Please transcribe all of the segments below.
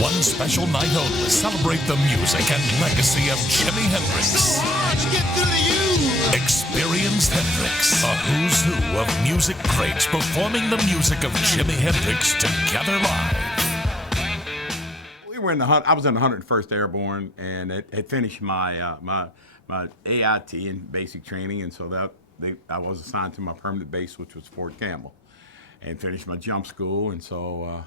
One special night only. Celebrate the music and legacy of Jimi Hendrix. So hard to get through to you. Experience Hendrix. A who's who of music greats performing the music of Jimi Hendrix together live. We were I was in the 101st Airborne, and had finished my my AIT in basic training, and so I was assigned to my permanent base, which was Fort Campbell, and finished my jump school. And so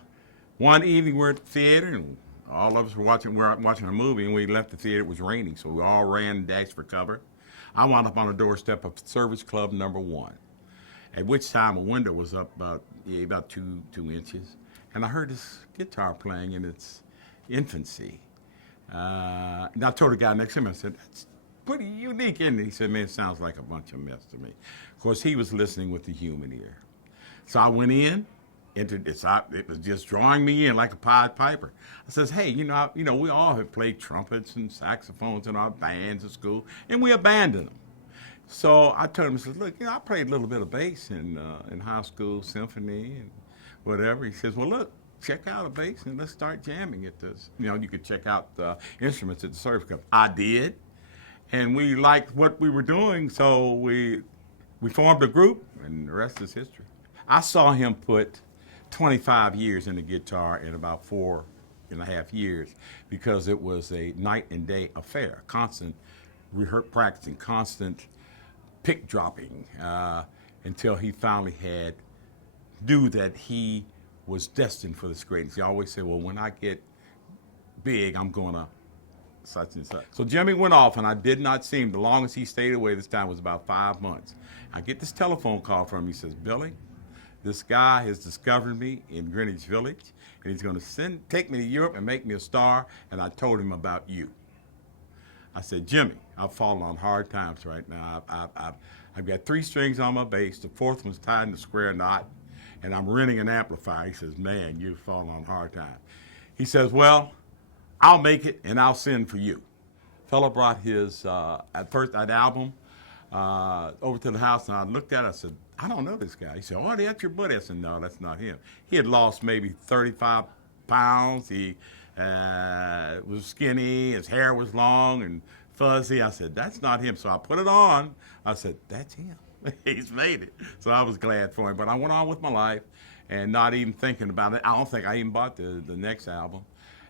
one evening we're at the theater, and all of us were watching a movie, and we left the theater. It was raining, so we all ran and dashed for cover. I wound up on the doorstep of Service Club number 1, at which time a window was up about 2 inches, and I heard this guitar playing in its infancy. And I told the guy next to him, I said, "That's pretty unique, isn't it?" He said, "Man, it sounds like a bunch of mess to me." Of course, he was listening with the human ear. So I went in, entered it was just drawing me in like a Pied Piper. I says, "Hey, we all have played trumpets and saxophones in our bands at school, and we abandoned them." So I told him, I said, "Look, I played a little bit of bass in high school, symphony and whatever." He says, "Well, look, check out a bass and let's start jamming at this. You could check out the instruments at the Service Club." I did, and we liked what we were doing, so we formed a group, and the rest is history. I saw him put 25 years in the guitar in about 4.5 years, because it was a night and day affair, constant practicing, constant pick dropping, until he finally knew that he was destined for this greatness. He always said, "Well, when I get big, I'm gonna such and such." So Jimmy went off, and I did not see him. The longest he stayed away this time was about 5 months. I get this telephone call from him. He says, "Billy, this guy has discovered me in Greenwich Village, and he's gonna take me to Europe and make me a star, and I told him about you." I said, "Jimmy, I've fallen on hard times right now. I've got 3 strings on my bass. The 4th one's tied in a square knot, and I'm renting an amplifier." He says, "Man, you've fallen on hard times." He says, "Well, I'll make it, and I'll send for you." Fella brought his that album over to the house, and I looked at it. I said, "I don't know this guy." He said, "Oh, that's your buddy." I said, "No, that's not him." He had lost maybe 35 pounds. He was skinny. His hair was long and fuzzy. I said, "That's not him." So I put it on. I said, "That's him." He's made it. So I was glad for him. But I went on with my life and not even thinking about it. I don't think I even bought the next album,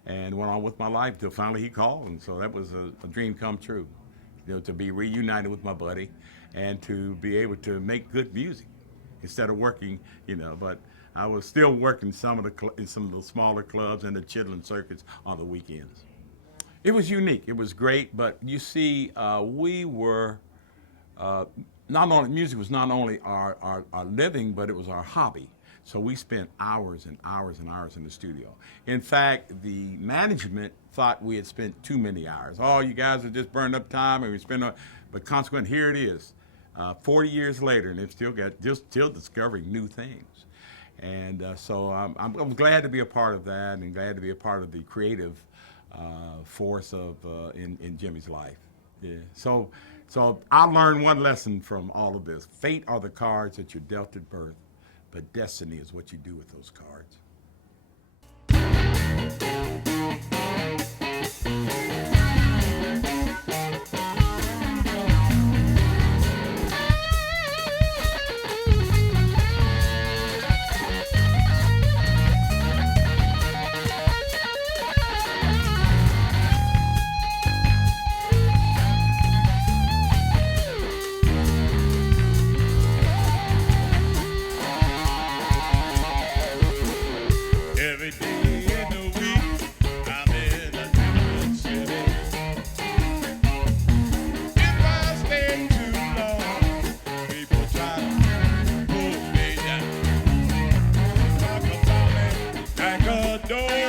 and went on with my life till finally he called. And so that was a dream come true, to be reunited with my buddy and to be able to make good music instead of working, but I was still working in some of the smaller clubs and the chitlin circuits on the weekends. It was unique. It was great. But you see, we were music was not only our living, but it was our hobby. So we spent hours and hours and hours in the studio. In fact, the management thought we had spent too many hours. "Oh, you guys are just burning up time," and we spent. But consequently, here it is, 40 years later, and they've still discovering new things. And so I'm glad to be a part of that, and glad to be a part of the creative force of in Jimmy's life. Yeah. So I learned one lesson from all of this: fate are the cards that you're dealt at birth, but destiny is what you do with those cards. Door.